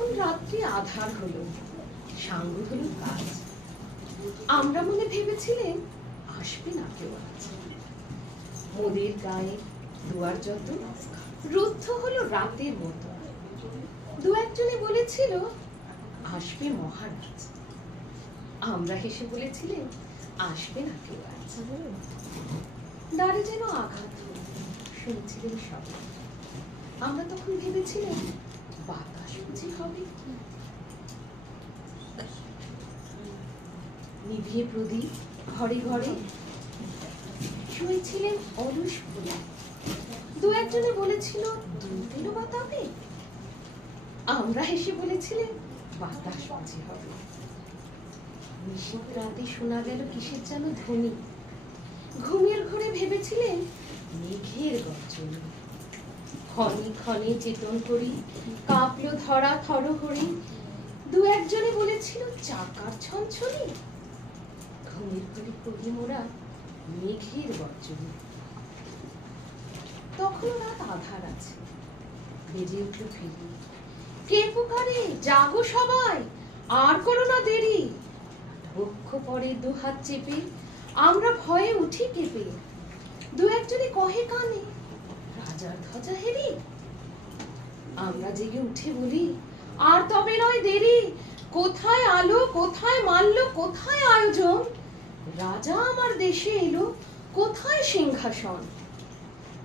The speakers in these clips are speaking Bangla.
এখন রাত্রি আধার হলো, সাঙ্গ হলো কাজ। আমরা মনে ভেবেছিলেন আসবে না কেউ আজ। মোদের গায়ে দুয়ার যত রুদ্ধ হলো রাতের মতো। দু একজনে বলেছিল আসবে মহারাজ। আমরা হেসে বলেছিলেন আসবে না কেউ আজ। দ্বারে যেন আঘাত হলো, শুনছিলেন সবাই। আমরা তখন ভেবেছিলাম বাতাস বুঝি হবে। নিভিয়ে প্রদীপ ঘরে ঘরে শুয়েছিলেন অলস ফুলে। দু একজনে বলেছিল দুধ এলো বাতাবে। আমরা হেসে বলেছিলেন বাতাস বুঝি হবে। নিশীথ রাতে শোনা গেল কিসের যেন ধ্বনি। ঘুমের ঘরে ভেবেছিলেন মেঘের গর্জন। ক্ষণে ক্ষণে চেতন করি কাঁপলো ধরা থরহরি। দু একজনে বলেছিল চাকার ছনছনি। ঘুমের ঘরে পড়ি মোরা মেঘের গর্জন। তখন রাত আধার আছে, বেজে উঠল ফিরি। কে পুকারে জাগো সবাই, আর করো না দেরি। বক্ষ পরে দুহাত চেপে আমরা ভয়ে উঠি কেঁপে। দু একজনে কহে কানে রাজার ধ্বজা হেরি। আমরা জেগে উঠে বলি আর তবে নয় দেরি। কোথায় আলো, কোথায় মাল্য, কোথায় আয়োজন। রাজা আমার দেশে এলো, কোথায় সিংহাসন।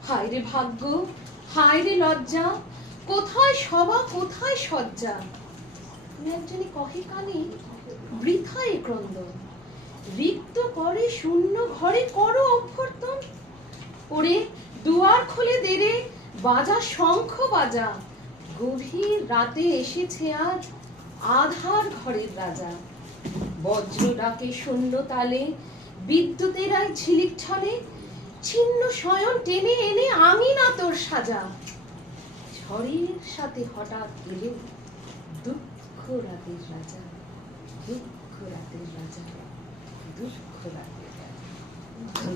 হায় রে ভাগ্য, হায় রে লজ্জা, কোথায় সভা, কোথায় সজ্জা। দু একজনে কহে কানে বৃথায় ক্রন্দন। রিক্ত করে শূন্য ঘরে করো অভ্যর্থন। ওরে দুয়ার খুলে দেরে, বাজা শঙ্খ বাজা। গভীর রাতে এসেছে আজ আধার ঘরের রাজা। বজ্র ডাকে শূন্য তালে, বিদ্যুতের আয় ঝিলিক ছলে। ছিন্ন শয়ন টেনে এনে আঙিনা তোর সাজা। ঝড়ের সাথে হঠাৎ এলো দুঃখ রাতের রাজা। দুঃখ রাতের রাজা, দুঃখ রাতের রাজা।